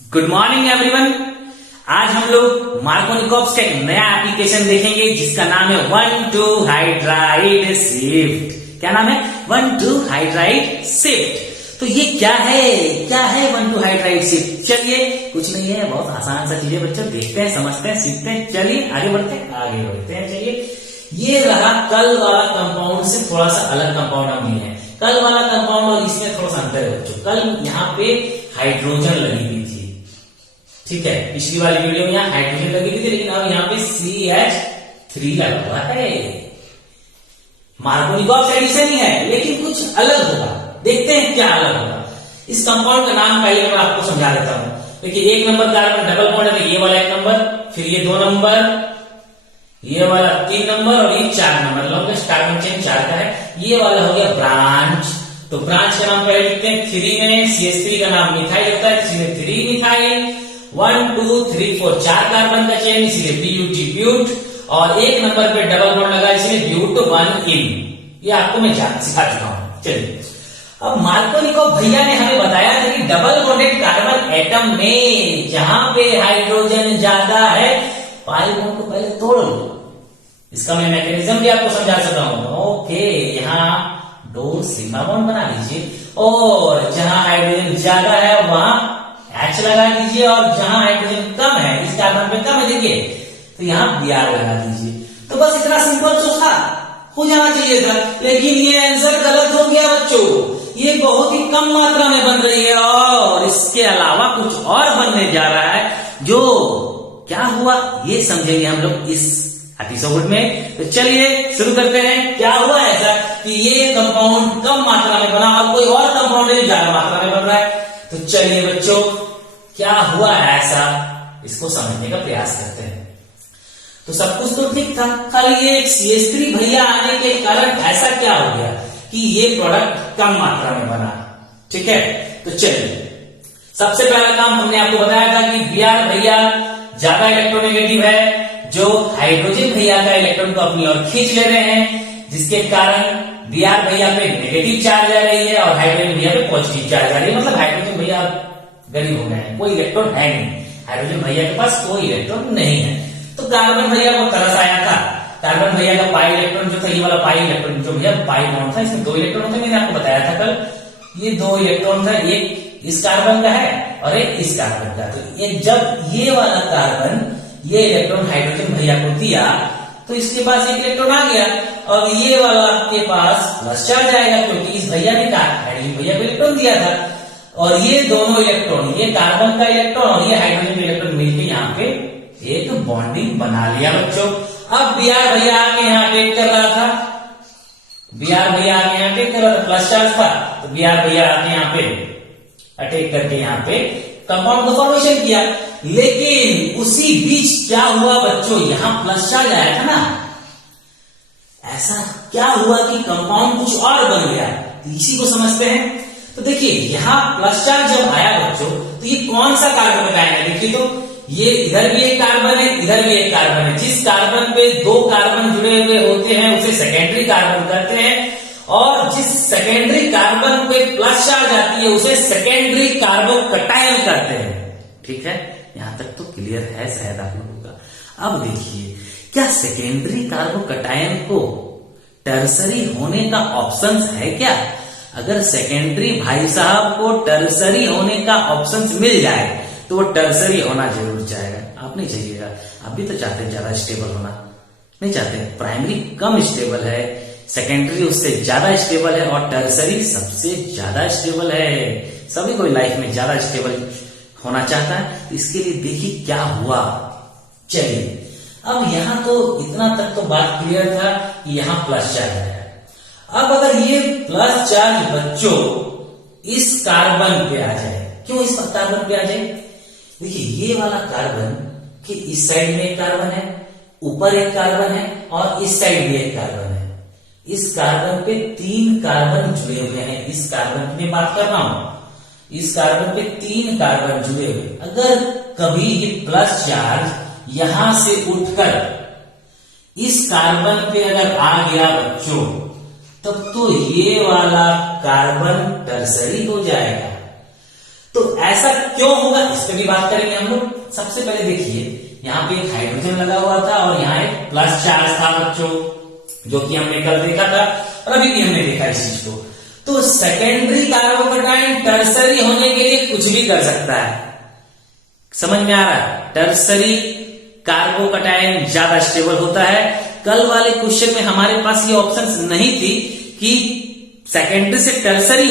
Good morning everyone. आज हम लोग मार्कोनिकॉप्स का एक नया एप्लीकेशन देखेंगे जिसका नाम है 1,2-हाइड्राइड शिफ्ट। क्या नाम है? 1,2-हाइड्राइड शिफ्ट। तो ये क्या है 1,2-हाइड्राइड शिफ्ट? चलिए, कुछ नहीं है, बहुत आसान सा चीज है बच्चों। देखते हैं, समझते हैं, सीखते हैं। चलिए आगे बढ़ते हैं। चलिए, ये रहा कल वाला कंपाउंड से थोड़ा सा अलग कंपाउंड हम लिए हैं। कल वाला कंपाउंड और इसमें थोड़ा सा अंतर है बच्चों। कल यहाँ पे हाइड्रोजन लगी हुई थी, ठीक है। पिछली वाली वीडियो में यहाँ हाइड्रोजन लगी हुई थी, लेकिन अब यहाँ पे CH3 लगा हुआ है। मार्कोनिकॉप्स एडिशन ही है, लेकिन कुछ अलग होगा। देखते हैं क्या अलग होगा। इस कंपाउंड का नाम पहले मैं आपको समझा देता हूं। देखिए, 1 नंबर कार्बन डबल बॉन्ड है, तो ये वाला 1 नंबर, फिर ये 2 नंबर, ये वाला 3 नंबर और ये 4 नंबर। लॉन्गेस्ट कार्बन चेन 4 का है। ये वाला हो गया ब्रांच। तो ब्रांच का नाम पहले लिखते हैं 3 में। CH3 का नाम मिथाइल होता है, इसलिए 3 मिथाइल। 1 2 3 4 4 कार्बन का चेन, इसलिए BUT ब्यूट। और 1 नंबर पे डबल बॉन्ड लगा, इसलिए ब्यूट 1 इन। ये आपको मैं सिखा चुका हूं। चलिए, अब मार्कोनिकॉप भैया ने हमें बताया था कि डबल बॉन्डेड कार्बन एटम में जहां पे हाइड्रोजन ज्यादा है, पाई बॉन्ड को पहले तोड़ लो। इसका मैं मैकेनिज्म भी आपको समझा सकता हूं। ओके, यहाँ 2 सिग्मा बॉन्ड बना लीजिए और जहां हाइड्रोजन ज्यादा है वहां H लगा दीजिए, और जहां हाइड्रोजन कम है, इस कार्बन पे कम है, देखिए, तो यहाँ Br लगा दीजिए। तो बस इतना सिंपल सा था, हो जाना चाहिए था। लेकिन ये आंसर गलत हो गया बच्चों। ये बहुत ही कम मात्रा में बन रही है और इसके अलावा कुछ और बनने जा रहा है। जो क्या हुआ ये समझेंगे हम लोग इस एपिसोड में। तो चलिए शुरू करते हैं। क्या हुआ ऐसा कि ये कंपाउंड कम मात्रा में बना और कोई और कंपाउंड है ज्यादा मात्रा में बन रहा है। तो चलिए बच्चों, क्या हुआ ऐसा, इसको समझने का प्रयास करते हैं। तो सब कुछ तो ठीक था, खाली ये CH3 भैया आने के कारण ऐसा क्या हो गया कि ये प्रोडक्ट कम मात्रा में बना, ठीक है। तो चलिए, सबसे पहला काम हमने आपको बताया था कि Br भैया ज्यादा इलेक्ट्रोनेगेटिव है, जो हाइड्रोजन भैया का इलेक्ट्रॉन को अपनी ओर खींच ले रहे हैं, जिसके कारण Br भैया पे नेगेटिव चार्ज आ रही है और हाइड्रोजन भैया पे पॉजिटिव चार्ज आ रही है। मतलब हाइड्रोजन भैया गरीब हो गए हैं, कोई इलेक्ट्रॉन है नहीं। हाइड्रोजन भैया के पास कोई इलेक्ट्रॉन नहीं है। तो कार्बन भैया को तरस आया था। कार्बन भैया का पाई इलेक्ट्रॉन जो था, ये वाला पाई इलेक्ट्रॉन जो भैया पाई बॉन्ड था, इसमें 2 इलेक्ट्रॉन थे, मैंने आपको बताया था कल। ये 2 इलेक्ट्रॉन था, एक इस कार्बन का है और एक इस कार्बन का। तो ये जब ये वाला कार्बन ये इलेक्ट्रॉन हाइड्रोजन भैया को दिया, तो इसके पास एक इलेक्ट्रॉन आ गया और ये वाला आपके पास प्लस चार्ज आएगा, क्योंकि इस भैया ने हाइड्रोजन भैया को इलेक्ट्रॉन दिया था। और ये दोनों इलेक्ट्रॉन, ये कार्बन का इलेक्ट्रॉन और ये हाइड्रोजन का इलेक्ट्रॉन मिलकर यहाँ पे एक बॉन्डिंग बना लिया बच्चों। अब Br भैया आके यहाँ अटैक कर रहा था, Br भैया आके यहाँ अटैक कर रहा था, प्लस चार्ज था। तो Br भैया आके यहाँ पे अटैक करके यहाँ पे कंपाउंड का फॉर्मेशन किया। लेकिन उसी बीच क्या हुआ बच्चों, यहां प्लस चार्ज आया था ना, ऐसा क्या हुआ कि कंपाउंड कुछ और बन गया। इसी को समझते हैं। तो देखिए, यहां प्लस चार्ज जब आया बच्चों, तो ये कौन सा कार्बन बताएंगे। देखिए, तो ये इधर भी एक कार्बन है, इधर भी एक कार्बन है। जिस कार्बन पे 2 कार्बन जुड़े हुए होते हैं उसे सेकेंडरी कार्बन कहते हैं, और जिस सेकेंडरी कार्बन पे प्लस चार्ज आती है उसे सेकेंडरी कार्बोकटायन कहते हैं, ठीक है। यहां तक तो क्लियर है शायद आप लोगों का। अब देखिए, क्या सेकेंडरी कार्बोकटायन को टर्सरी होने का ऑप्शन है क्या? अगर सेकेंडरी भाई साहब को टर्सरी होने का ऑप्शन मिल जाए तो वो टर्सरी होना जरूर चाहेगा। आप नहीं चाहिएगा, आप भी तो चाहते हैं ज्यादा स्टेबल होना, नहीं चाहते। प्राइमरी कम स्टेबल है, सेकेंडरी उससे ज्यादा स्टेबल है और टर्सरी सबसे ज्यादा स्टेबल है। सभी कोई लाइफ में ज्यादा स्टेबल होना चाहता है। तो इसके लिए देखिए क्या हुआ। चलिए, अब यहां तो इतना तक तो बात क्लियर था कि यहां प्लस चार्ज है। अब अगर ये प्लस चार्ज बच्चों इस कार्बन पे आ जाए, क्यों इस कार्बन पे आ जाए? देखिए, ये वाला कार्बन के इस साइड में एक कार्बन है, ऊपर एक कार्बन है और इस साइड भी एक कार्बन है। इस कार्बन पे 3 कार्बन जुड़े हुए हैं। इस कार्बन की बात कर रहा हूं, इस कार्बन पे 3 कार्बन जुड़े हुए। अगर कभी ये प्लस चार्ज यहां से उठकर इस कार्बन पे अगर आ गया बच्चों, तब तो ये वाला कार्बन टर्सरी हो जाएगा। तो ऐसा क्यों क्यों होगा इस पे भी बात करेंगे हम लोग। सबसे पहले देखिए यहाँ पे एक हाइड्रोजन लगा हुआ था और यहाँ एक प्लस चार्ज था बच्चों, जो कि हमने कल देखा था और अभी भी हमने देखा इस चीज को। तो सेकेंडरी कार्बोकैटायन टर्सरी होने के लिए कुछ भी कर सकता है, समझ में आ रहा है। टर्सरी कार्बोकैटायन ज्यादा स्टेबल होता है। कल वाले क्वेश्चन में हमारे पास ये ऑप्शंस नहीं थी कि सेकेंडरी से टर्सरी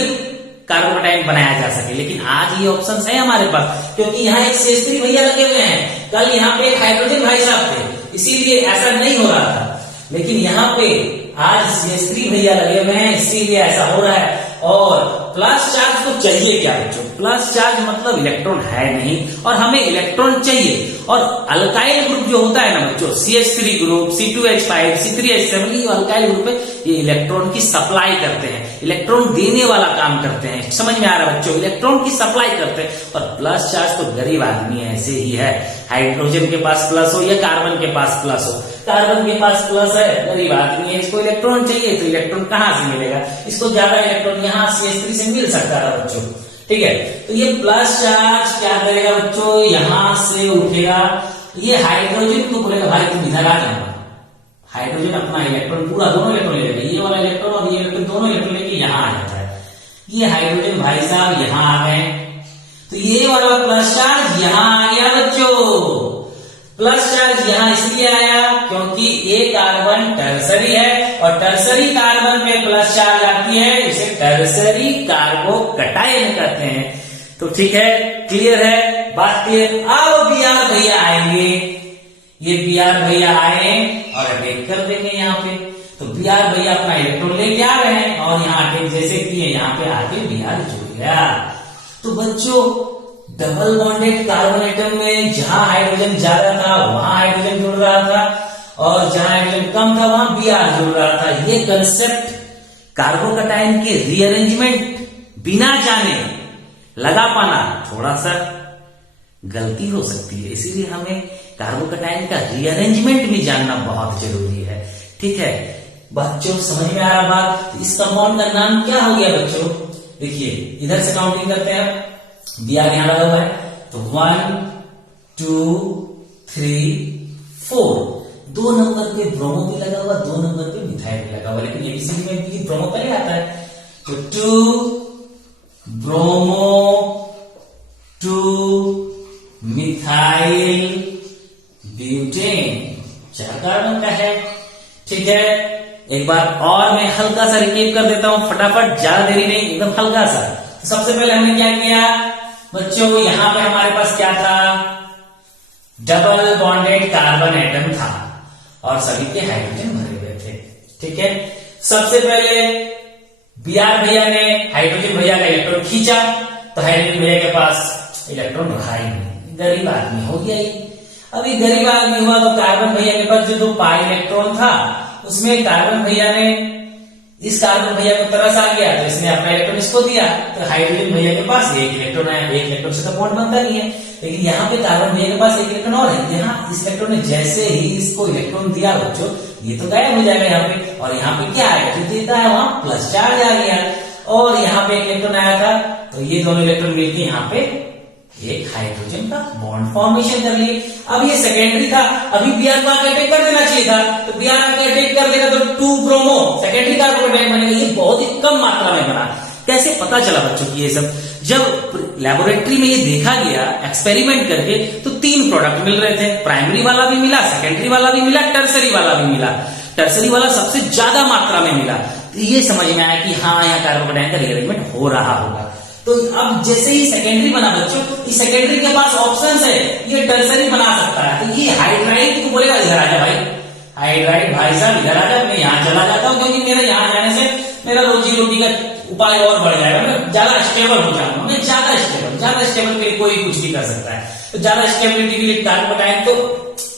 कार्बोकैटायन बनाया जा सके, लेकिन आज ये ऑप्शंस है हमारे पास, क्योंकि यहाँ एक CH3 भैया लगे हुए हैं, कल यहाँ पे एक हाइड्रोजन भाई साहब थे, इसीलिए ऐसा नहीं हो रहा था। लेकिन यहाँ पे आज CH3 भैया लगे हुए हैं, इसीलिए ऐसा हो रहा है। और प्लस चार्ज तो चाहिए क्या बच्चों? प्लस चार्ज मतलब इलेक्ट्रॉन है नहीं और हमें इलेक्ट्रॉन चाहिए। और अल्काइल ग्रुप जो होता है ना बच्चों, CH3 ग्रुप, C2H5, C3H7, ये अल्काइल ग्रुप है, ये इलेक्ट्रॉन की सप्लाई करते हैं, इलेक्ट्रॉन देने वाला काम करते हैं। समझ में आ रहा है बच्चों, इलेक्ट्रॉन की सप्लाई करते हैं। और प्लस चार्ज तो गरीब आदमी है, ऐसे ही है, हाइड्रोजन के पास प्लस हो या कार्बन के पास प्लस हो, कार्बन के पास प्लस है, गरीब आदमी है, इसको इलेक्ट्रॉन चाहिए, तो इलेक्ट्रॉन कहां से मिलेगा? इसको ज्यादा इलेक्ट्रॉन यहाँ CH3 से मिल सकता है बच्चों, ठीक है। तो ये प्लस चार्ज क्या करेगा बच्चों, यहां से उठेगा, ये हाइड्रोजन को बोलेगा भाई तुम इधर आ जाना। हाइड्रोजन अपना इलेक्ट्रॉन पूरा दोनों इलेक्ट्रॉन ले लेगा, ये वाला इलेक्ट्रॉन और ये इलेक्ट्रॉन दोनों इलेक्ट्रॉन लेके यहाँ आ जाता है। ये हाइड्रोजन भाई साहब यहाँ आ गए, तो ये वाला प्लस चार्ज यहाँ आ गया बच्चों। प्लस चार्ज यहाँ इसलिए आया क्योंकि ये कार्बन टर्सरी है और टर्सरी कार्बन पे प्लस चार्ज आती है, इसे टर्सरी कार्बोकैटायन कहते हैं। तो ठीक है, क्लियर है बात, क्लियर। अब Br भैया आएंगे, ये Br भैया आए और अटैक कर देंगे यहाँ पे। तो Br भैया अपना इलेक्ट्रॉन लेके आ रहे हैं और यहाँ अटैक जैसे किए, यहाँ पे आके Br जुड़ गया। तो बच्चों डबल बॉन्डेड कार्बन एटम में जहां हाइड्रोजन ज्यादा था वहां हाइड्रोजन जुड़ रहा था और जहां हाइड्रोजन कम था वहां Br जुड़ रहा था। ये कंसेप्ट कार्बोकैटायन के रीअरेंजमेंट बिना जाने लगा पाना थोड़ा सा गलती हो सकती है, इसीलिए हमें कार्बोकैटायन का रीअरेंजमेंट भी जानना बहुत जरूरी है, ठीक है बच्चों। समझ में आ रहा बात? इस कंपाउंड का नाम क्या हो गया बच्चों? देखिए इधर से काउंटिंग करते हैं, Br यहां लगा हुआ है, तो 1 2 3 4, 2 नंबर पे ब्रोमो भी लगा हुआ, 2 नंबर पे मिथाइल भी लगा हुआ, लेकिन एबीसीडी में भी ब्रोमो पहले आता है। तो 2 ब्रोमो 2 मिथाइल ब्यूटेन, 4 कार्बन का है, ठीक है। एक बार और मैं हल्का सा रिकेप कर देता हूं फटाफट, ज्यादा देरी नहीं, एकदम हल्का सा। तो सबसे पहले हमने क्या किया बच्चों, यहां पे हमारे पास क्या था, डबल बॉन्डेड कार्बन एटम था और सभी के हाइड्रोजन भरे हुए थे, ठीक है। सबसे पहले Br भैया ने हाइड्रोजन भैया का इलेक्ट्रॉन खींचा, तो हाइड्रोजन भैया के पास इलेक्ट्रॉन रहा ही नहीं, गरीब आदमी हो गया ही। अभी गरीब आदमी हुआ तो कार्बन भैया के पास जो 2 पाई इलेक्ट्रॉन था उसमें कार्बन भैया ने, इस कार्बन भैया को तरस आ गया तो इसने अपना इलेक्ट्रॉन इसको दिया, तो हाइड्रोजन भैया के पास 1 इलेक्ट्रॉन आया, 1 इलेक्ट्रॉन से तो बॉन्ड बनता नहीं है, लेकिन यहाँ पे कार्बन भैया के पास 1 इलेक्ट्रॉन और है। यहाँ इस इलेक्ट्रॉन ने जैसे ही इसको इलेक्ट्रॉन दिया बच्चों, ये तो गायब हो जाएगा यहाँ पे, और यहाँ पे क्या आएगा, जो देता है वहां प्लस चार्ज आ गया, और यहाँ पे 1 इलेक्ट्रॉन आया था, तो ये दोनों इलेक्ट्रॉन मिलकर यहाँ पे एक हाइड्रोजन का बॉन्ड फॉर्मेशन कर लिए। अब ये सेकेंडरी था, अभी Br को अटैक कर देना चाहिए था, तो Br को अटैक कर देगा तो 2 ब्रोमो सेकेंडरी कार्बोकैटायन बनेगा, ये बहुत ही कम मात्रा में बना। कैसे पता चला बच्चों की ये सब, जब लेबोरेटरी में ये देखा गया एक्सपेरिमेंट करके, तो 3 प्रोडक्ट मिल रहे थे, प्राइमरी वाला भी मिला, सेकेंडरी वाला भी मिला, टर्सरी वाला भी मिला। टर्सरी वाला सबसे ज्यादा मात्रा में मिला, तो ये समझ में आया कि हाँ यहाँ कार्बोकैटायन का रीअरेंजमेंट हो रहा होगा। तो अब जैसे ही सेकेंडरी बना बच्चों, इस सेकेंडरी के पास ऑप्शंस है, ये टर्सरी बना सकता है, तो ये हाइड्राइड को बोलेगा इधर आ जा भाई, हाइड्राइड भाई साहब इधर आ जा, मैं यहाँ चला जाता हूँ, क्योंकि मेरे यहाँ जाने से मेरा रोजी रोटी का उपाय और बढ़ जाएगा, मैं ज्यादा स्टेबल हो जाऊंगा, मैं ज्यादा स्टेबल के लिए कोई कुछ भी कर सकता है, तो ज्यादा स्टेबिलिटी के लिए कार्बोकैटायन तो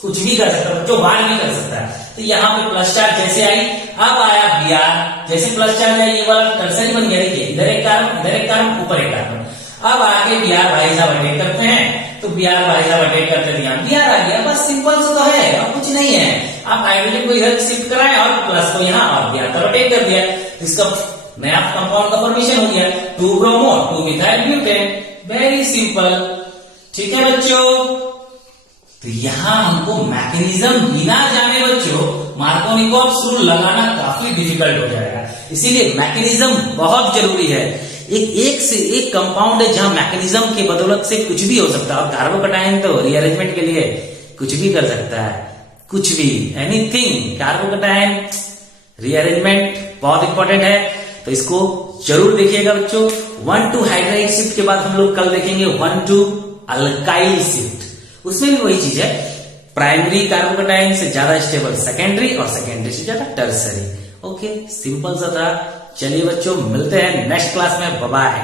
कुछ भी कर सकता है बच्चों, बाहर नहीं कर सकता है। तो यहाँ पे प्लस चार्ज जैसे आई, अब आया Br, जैसे प्लस चार्ज आई ये वाला टर्सरी बन गया, देखिए इधर एक कार्बन ऊपर एक कार्बन। अब आगे Br भाई साहब अटैक करते हैं, तो Br भाई साहब अटैक करते हैं, यहाँ Br आ गया, बस सिंपल सा तो है और कुछ नहीं है। आप हाइड्रोजन को इधर शिफ्ट कराएं और प्लस को यहाँ, और Br तो अटैक कर दिया, इसका नया कंपाउंड का फॉर्मेशन हो गया, 2 bromo 2 methyl butane, very simple. ठीक है बच्चों, तो यहां हमको मैकेनिज्म बिना जाने बच्चों मार्कोनिकॉफ रूल लगाना काफी डिफिकल्ट हो जाएगा, इसीलिए मैकेनिज्म बहुत जरूरी है। एक से एक कंपाउंड है जहां मैकेनिज्म की बदौलत से कुछ भी हो सकता है, और कार्बोकैटायन तो रीअरेंजमेंट के लिए कुछ भी कर सकता है, कुछ भी, एनीथिंग। कार्बोकैटायन रीअरेंजमेंट बहुत इंपॉर्टेंट है, तो इसको जरूर देखिएगा बच्चों। 1,2 हाइड्राइड शिफ्ट के बाद हम लोग कल देखेंगे 1,2 अल्काइल शिफ्ट। उसमें भी वही चीज है, प्राइमरी कार्बोकैटायन से ज्यादा स्टेबल सेकेंडरी और सेकेंडरी से ज्यादा टर्सरी। ओके, सिंपल सा था। चलिए बच्चों, मिलते हैं नेक्स्ट क्लास में, बाय बाय।